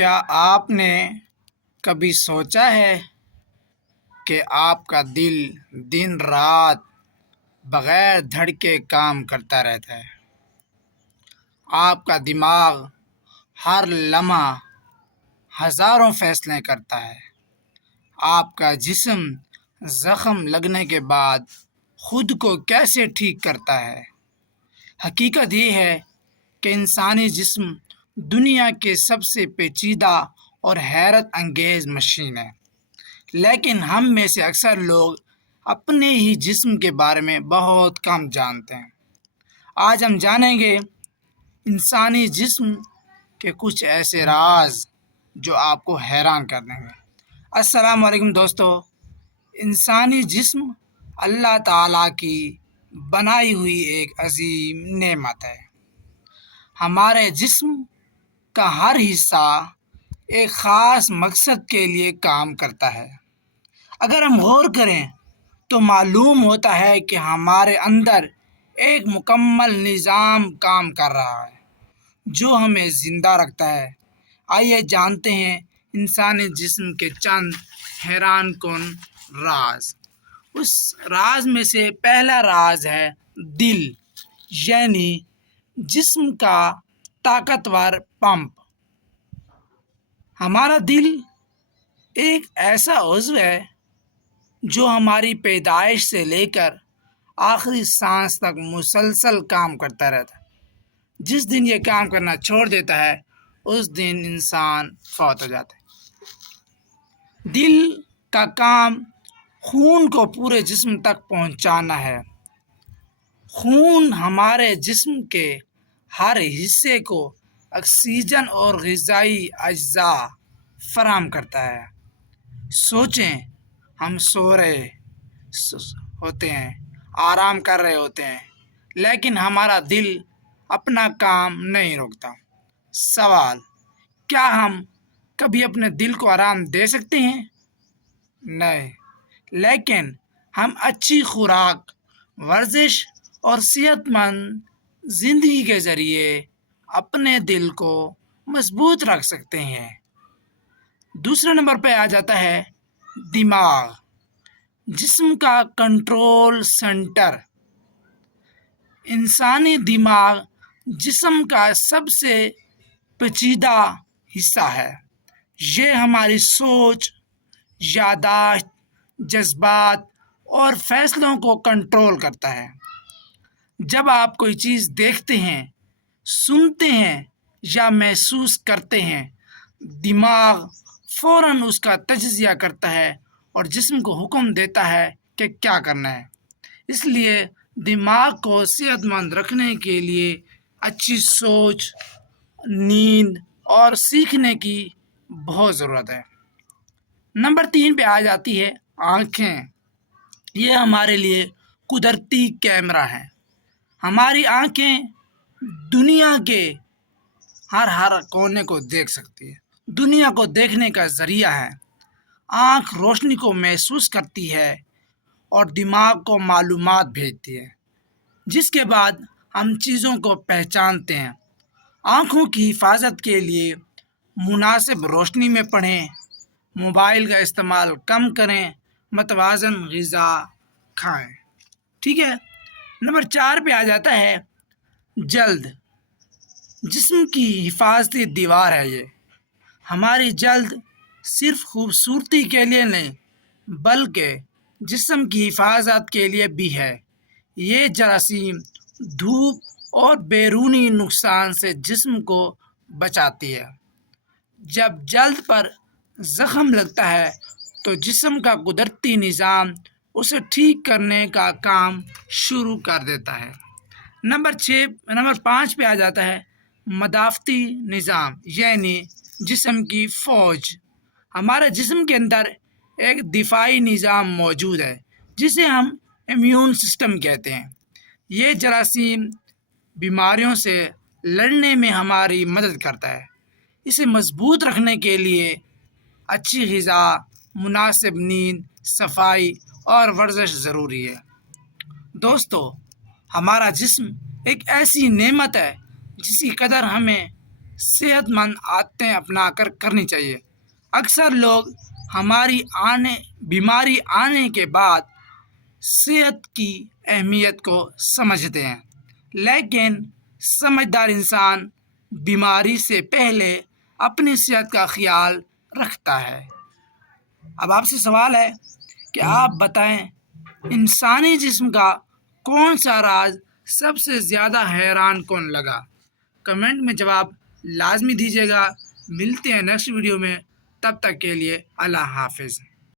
کیا آپ نے کبھی سوچا ہے کہ آپ کا دل دن رات بغیر دھڑکے کام کرتا رہتا ہے؟ آپ کا دماغ ہر لمحہ ہزاروں فیصلے کرتا ہے۔ آپ کا جسم زخم لگنے کے بعد خود کو کیسے ٹھیک کرتا ہے؟ حقیقت یہ ہے کہ انسانی جسم دنیا کے سب سے پیچیدہ اور حیرت انگیز مشین ہے، لیکن ہم میں سے اکثر لوگ اپنے ہی جسم کے بارے میں بہت کم جانتے ہیں۔ آج ہم جانیں گے انسانی جسم کے کچھ ایسے راز جو آپ کو حیران کر دیں گے۔ السلام علیکم دوستو، انسانی جسم اللہ تعالیٰ کی بنائی ہوئی ایک عظیم نعمت ہے۔ ہمارے جسم کا ہر حصہ ایک خاص مقصد کے لیے کام کرتا ہے۔ اگر ہم غور کریں تو معلوم ہوتا ہے کہ ہمارے اندر ایک مکمل نظام کام کر رہا ہے جو ہمیں زندہ رکھتا ہے۔ آئیے جانتے ہیں انسانی جسم کے چند حیران کن راز۔ اس راز میں سے پہلا راز ہے دل، یعنی جسم کا طاقتور پمپ۔ ہمارا دل ایک ایسا عضو ہے جو ہماری پیدائش سے لے کر آخری سانس تک مسلسل کام کرتا رہتا ہے۔ جس دن یہ کام کرنا چھوڑ دیتا ہے اس دن انسان فوت ہو جاتا ہے۔ دل کا کام خون کو پورے جسم تک پہنچانا ہے۔ خون ہمارے جسم کے ہر حصے کو آکسیجن اور غذائی اجزاء فراہم کرتا ہے۔ سوچیں، ہم سو رہے ہوتے ہیں، آرام کر رہے ہوتے ہیں، لیکن ہمارا دل اپنا کام نہیں روکتا۔ سوال، کیا ہم کبھی اپنے دل کو آرام دے سکتے ہیں؟ نہیں، لیکن ہم اچھی خوراک، ورزش اور صحت مند زندگی کے ذریعے اپنے دل کو مضبوط رکھ سکتے ہیں۔ دوسرے نمبر پہ آ جاتا ہے دماغ، جسم کا کنٹرول سینٹر۔ انسانی دماغ جسم کا سب سے پیچیدہ حصہ ہے۔ یہ ہماری سوچ، یادداشت، جذبات اور فیصلوں کو کنٹرول کرتا ہے۔ جب آپ کوئی چیز دیکھتے ہیں، سنتے ہیں یا محسوس کرتے ہیں، دماغ فوراً اس کا تجزیہ کرتا ہے اور جسم کو حکم دیتا ہے کہ کیا کرنا ہے۔ اس لیے دماغ کو صحت مند رکھنے کے لیے اچھی سوچ، نیند اور سیکھنے کی بہت ضرورت ہے۔ نمبر 3 پہ آ جاتی ہے آنکھیں۔ یہ ہمارے لیے قدرتی کیمرہ ہے۔ ہماری آنکھیں دنیا کے ہر کونے کو دیکھ سکتی ہے، دنیا کو دیکھنے کا ذریعہ ہے۔ آنکھ روشنی کو محسوس کرتی ہے اور دماغ کو معلومات بھیجتی ہے، جس کے بعد ہم چیزوں کو پہچانتے ہیں۔ آنکھوں کی حفاظت کے لیے مناسب روشنی میں پڑھیں، موبائل کا استعمال کم کریں، متوازن غذا کھائیں۔ ٹھیک ہے۔ نمبر 4 پہ آ جاتا ہے جلد، جسم کی حفاظتی دیوار ہے یہ۔ ہماری جلد صرف خوبصورتی کے لیے نہیں بلکہ جسم کی حفاظت کے لیے بھی ہے۔ یہ جراثیم، دھوپ اور بیرونی نقصان سے جسم کو بچاتی ہے۔ جب جلد پر زخم لگتا ہے تو جسم کا قدرتی نظام اسے ٹھیک کرنے کا کام شروع کر دیتا ہے۔ نمبر 5 پہ آ جاتا ہے مدافعتی نظام، یعنی جسم کی فوج۔ ہمارے جسم کے اندر ایک دفاعی نظام موجود ہے جسے ہم امیون سسٹم کہتے ہیں۔ یہ جراثیم بیماریوں سے لڑنے میں ہماری مدد کرتا ہے۔ اسے مضبوط رکھنے کے لیے اچھی غذا، مناسب نیند، صفائی اور ورزش ضروری ہے۔ دوستو، ہمارا جسم ایک ایسی نعمت ہے جس کی قدر ہمیں صحت مند عادتیں اپنا کر کرنی چاہیے۔ اکثر لوگ بیماری آنے کے بعد صحت کی اہمیت کو سمجھتے ہیں، لیکن سمجھدار انسان بیماری سے پہلے اپنی صحت کا خیال رکھتا ہے۔ اب آپ سے سوال ہے کہ آپ بتائیں انسانی جسم کا کون سا راز سب سے زیادہ حیران کن لگا؟ کمنٹ میں جواب لازمی دیجیے گا۔ ملتے ہیں نیکسٹ ویڈیو میں، تب تک کے لیے اللہ حافظ۔